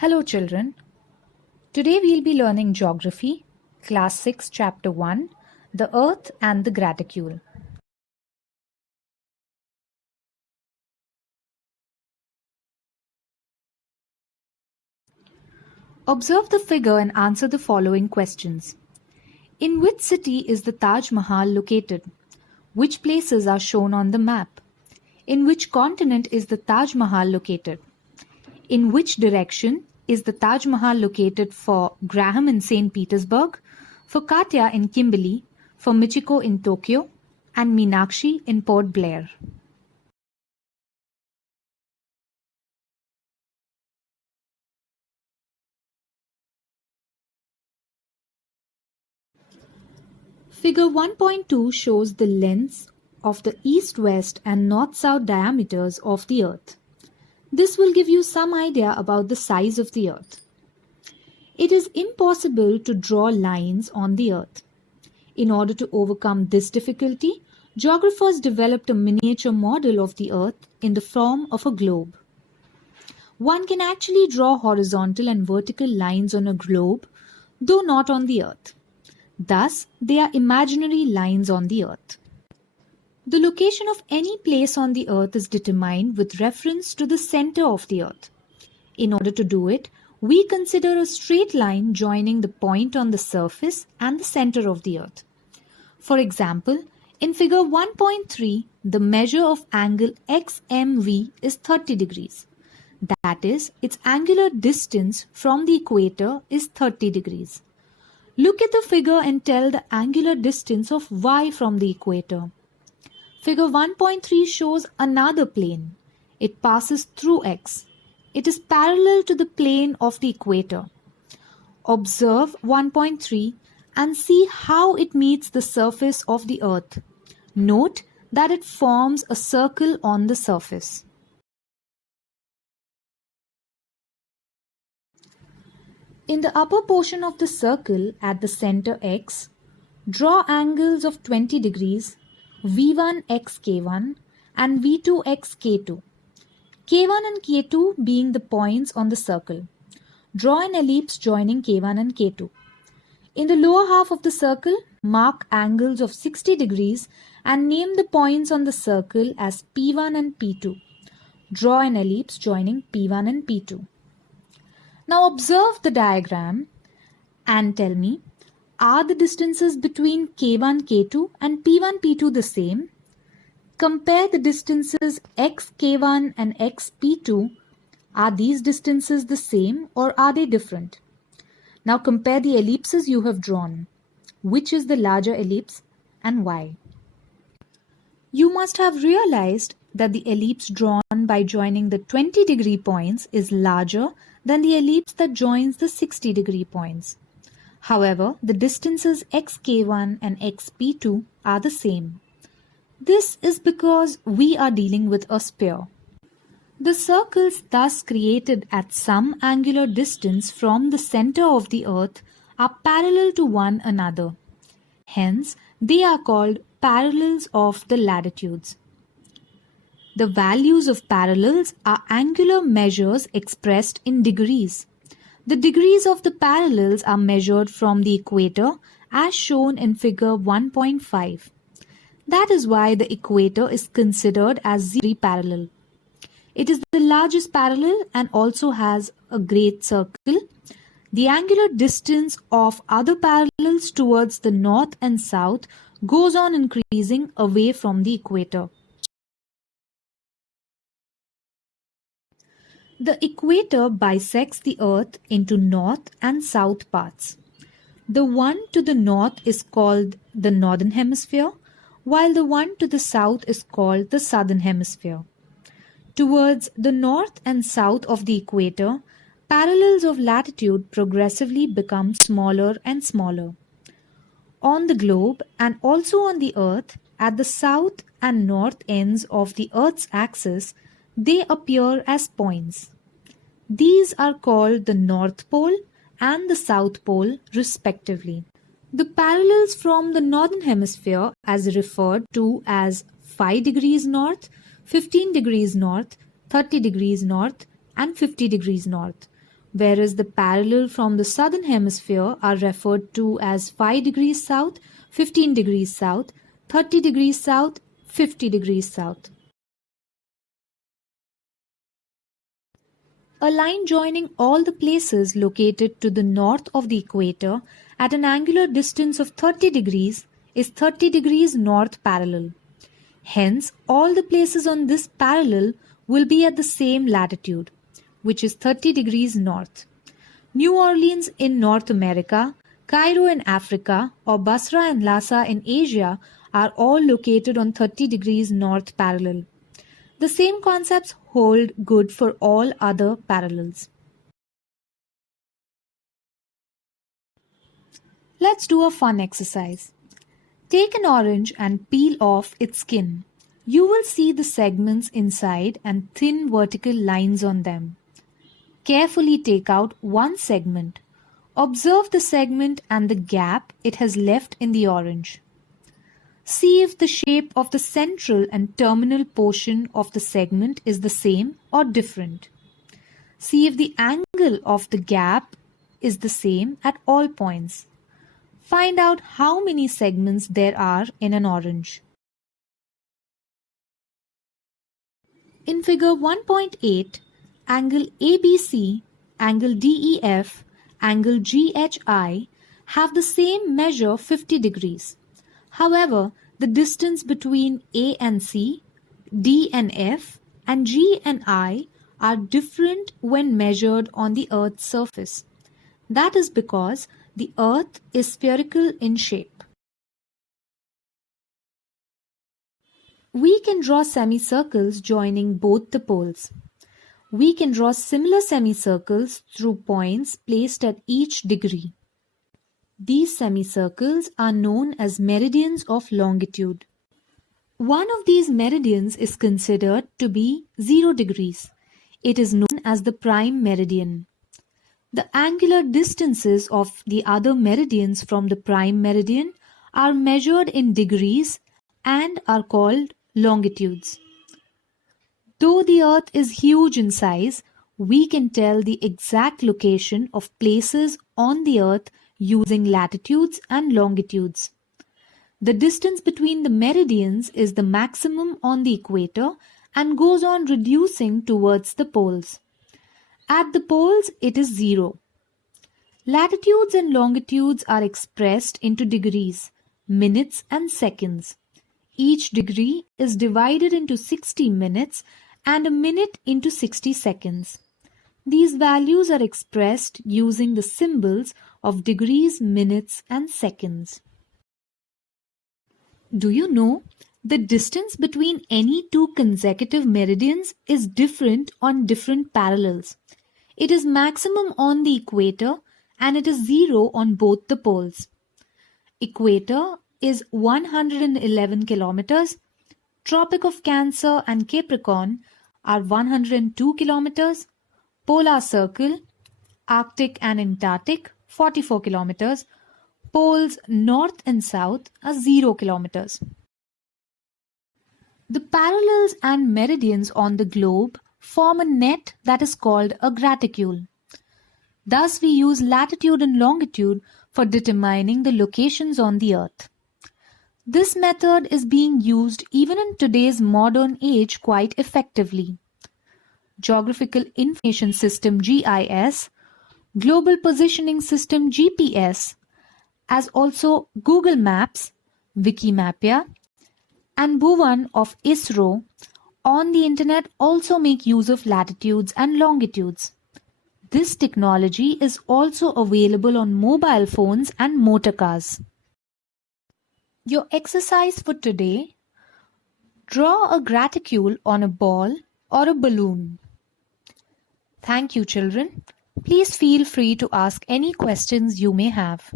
Hello children. Today we'll be learning Geography, Class 6, Chapter 1, The Earth and the Graticule. Observe the figure and answer the following questions. In which city is the Taj Mahal located? Which places are shown on the map? In which continent is the Taj Mahal located? In which direction is the Taj Mahal located for Graham in St. Petersburg, for Katya in Kimberley, for Michiko in Tokyo, and Meenakshi in Port Blair? Figure 1.2 shows the lengths of the east-west and north-south diameters of the Earth. This will give you some idea about the size of the Earth. It is impossible to draw lines on the Earth. In order to overcome this difficulty, geographers developed a miniature model of the Earth in the form of a globe. One can actually draw horizontal and vertical lines on a globe, though not on the Earth. Thus, they are imaginary lines on the Earth. The location of any place on the Earth is determined with reference to the center of the Earth. In order to do it, we consider a straight line joining the point on the surface and the center of the Earth. For example, in figure 1.3, the measure of angle XMV is 30 degrees. That is, its angular distance from the equator is 30 degrees. Look at the figure and tell the angular distance of Y from the equator. Figure 1.3 shows another plane. It passes through X. It is parallel to the plane of the equator. Observe 1.3 and see how it meets the surface of the Earth. Note that it forms a circle on the surface. In the upper portion of the circle at the center X, draw angles of 20 degrees V1 x K1 and V2 x K2. K1 and K2 being the points on the circle. Draw an ellipse joining K1 and K2. In the lower half of the circle, mark angles of 60 degrees and name the points on the circle as P1 and P2. Draw an ellipse joining P1 and P2. Now observe the diagram and tell me, are the distances between K1, K2 and P1, P2 the same? Compare the distances x K1 and x P2. Are these distances the same or are they different? Now compare the ellipses you have drawn. Which is the larger ellipse and why? You must have realized that the ellipse drawn by joining the 20-degree points is larger than the ellipse that joins the 60-degree points. However, the distances xk1 and xp2 are the same. This is because we are dealing with a sphere. The circles thus created at some angular distance from the center of the Earth are parallel to one another. Hence, they are called parallels of the latitudes. The values of parallels are angular measures expressed in degrees. The degrees of the parallels are measured from the equator as shown in figure 1.5. That is why the equator is considered as the parallel. It is the largest parallel and also has a great circle. The angular distance of other parallels towards the north and south goes on increasing away from the equator. The equator bisects the Earth into north and south parts. The one to the north is called the northern hemisphere, while the one to the south is called the southern hemisphere. Towards the north and south of the equator, parallels of latitude progressively become smaller and smaller. On the globe and also on the Earth, at the south and north ends of the Earth's axis, they appear as points. These are called the North Pole and the South Pole respectively. The parallels from the northern hemisphere as referred to as 5 degrees north, 15 degrees north, 30 degrees north and 50 degrees north, whereas the parallel from the southern hemisphere are referred to as 5 degrees south, 15 degrees south, 30 degrees south, 50 degrees south. A line joining all the places located to the north of the equator at an angular distance of 30 degrees is 30 degrees north parallel. Hence, all the places on this parallel will be at the same latitude, which is 30 degrees north. New Orleans in North America, Cairo in Africa, or Basra and Lhasa in Asia are all located on 30 degrees north parallel. The same concepts hold good for all other parallels. Let's do a fun exercise. Take an orange and peel off its skin. You will see the segments inside and thin vertical lines on them. Carefully take out one segment. Observe the segment and the gap it has left in the orange. See if the shape of the central and terminal portion of the segment is the same or different. See if the angle of the gap is the same at all points. Find out how many segments there are in an orange. In figure 1.8, angle ABC, angle DEF, angle GHI have the same measure 50 degrees. However, the distance between A and C, D and F, and G and I are different when measured on the Earth's surface. That is because the Earth is spherical in shape. We can draw semicircles joining both the poles. We can draw similar semicircles through points placed at each degree. These semicircles are known as meridians of longitude. One of these meridians is considered to be 0 degrees. It is known as the prime meridian. The angular distances of the other meridians from the prime meridian are measured in degrees and are called longitudes. Though the Earth is huge in size, we can tell the exact location of places on the Earth using latitudes and longitudes. The distance between the meridians is the maximum on the equator and goes on reducing towards the poles. At the poles, it is 0. Latitudes and longitudes are expressed into degrees, minutes and seconds. Each degree is divided into 60 minutes and a minute into 60 seconds. These values are expressed using the symbols of degrees, minutes, and seconds. Do you know the distance between any two consecutive meridians is different on different parallels? It is maximum on the equator and it is 0 on both the poles. Equator is 111 kilometers. Tropic of Cancer and Capricorn are 102 kilometers. Polar Circle, Arctic and Antarctic, 44 kilometers. Poles north and south are 0 kilometers. The parallels and meridians on the globe form a net that is called a graticule. Thus, we use latitude and longitude for determining the locations on the Earth. This method is being used even in today's modern age quite effectively. Geographical Information System (GIS), Global Positioning System (GPS), as also Google Maps, Wikimapia, and Bhuvan of ISRO on the internet also make use of latitudes and longitudes. This technology is also available on mobile phones and motor cars. Your exercise for today: draw a graticule on a ball or a balloon. Thank you, children. Please feel free to ask any questions you may have.